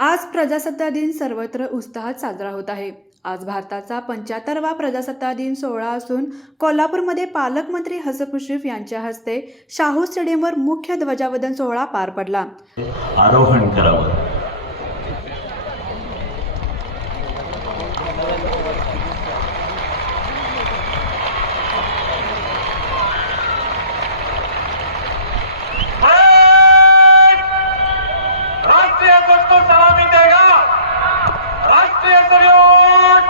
आज प्रजासत्ताक दिन सर्वत्र उत्साहात साजरा होत आहे। आज भारताचा 75वा प्रजासत्ताक दिन सोहळा असून कोल्हापूरमध्ये पालकमंत्री हसन मुश्रीफ यांच्या हस्ते शाहू स्टेडियमवर मुख्य ध्वजावंदन सोहळा पार पडला। आरोहण करावं। राष्ट्रीय ध्वज को सलामी देगा। राष्ट्रीय सल्यूट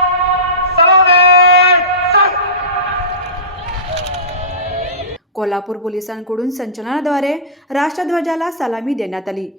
सलामी। कोल्हापूर पोलिसांकडून संचलनाद्वारे राष्ट्रध्वजाला सलामी देण्यात आली।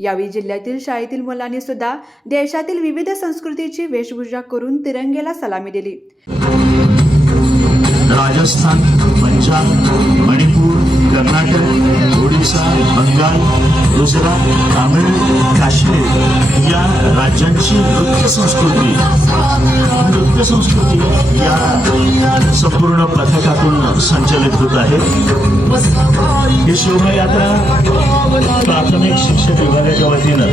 यावेळी जिल्ह्यातील शाळेतील मुलांनी सुद्धा देशातील विविध संस्कृतीची वेशभूषा करून तिरंग्याला सलामी दिली। राजस्थान, पंजाब, मणिपूर, कर्नाटक, ओडिशा, बंगाल, गुजरात, तामिळ, काश्मीर या राज्यांची नृत्य संस्कृती या संपूर्ण पथकातून संचलित होत आहे। ही शोभायात्रा प्राथमिक शिक्षण विभागाच्या वतीनं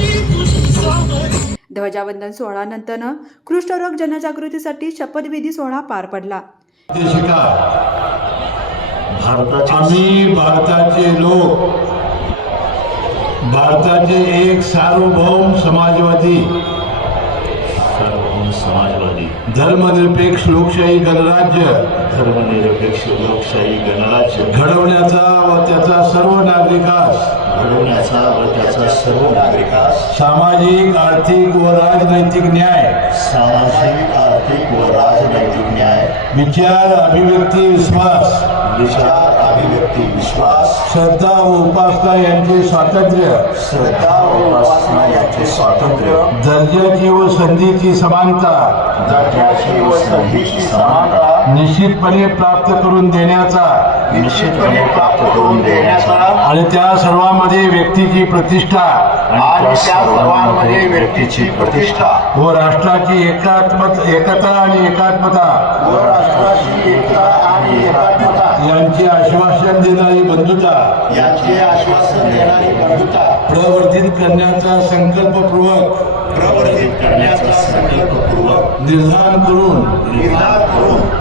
ध्वजावंदन सोहळ्यानंतर कुष्ठरोग जनजागृतीसाठी शपथविधी सोहळा पार पडला। आम्ही भारताचे लोक, भारताचे एक सार्वभौम समाजवादी धर्मनिरपेक्ष लोकशाही गणराज्य घडवण्याचा व त्याचा सर्व नागरिकास सामाजिक, आर्थिक व राजनैतिक न्याय विचार अभिव्यक्ती विश्वास श्रद्धा व उपासना यांचे स्वातंत्र्य दर्जाची व संधीची समानता निश्चितपणे प्राप्त करून देण्याचा आणि त्या सर्वांमध्ये व्यक्तीची प्रतिष्ठा व राष्ट्राची एकता आणि एकात्मता यांचे आश्वासन देणारी बंधुता प्रवर्धित करण्याचा संकल्पपूर्वक निर्धार करून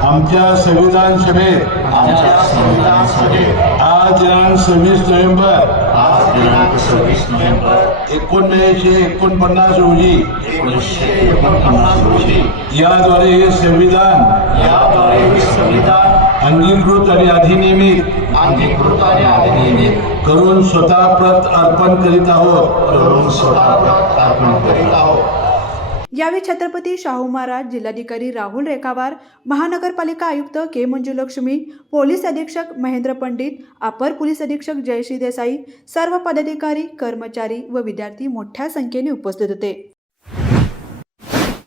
आमच्या संविधान सभेत आज दिनांक 26 नोव्हेंबर 1949 रोजी याद्वारे हे संविधान अंगीकृत आणि अधिनियमित करून स्वतः प्रत अर्पण करीत आहोत। यावेळी छत्रपती शाहू महाराज, जिल्हाधिकारी राहुल रेखावार, महानगरपालिका आयुक्त के मंजुलक्ष्मी, पोलीस अधीक्षक महेंद्र पंडित, अपर पोलीस अधीक्षक जयश्री देसाई, सर्व पदाधिकारी, कर्मचारी व विद्यार्थी मोठ्या संख्येने उपस्थित होते।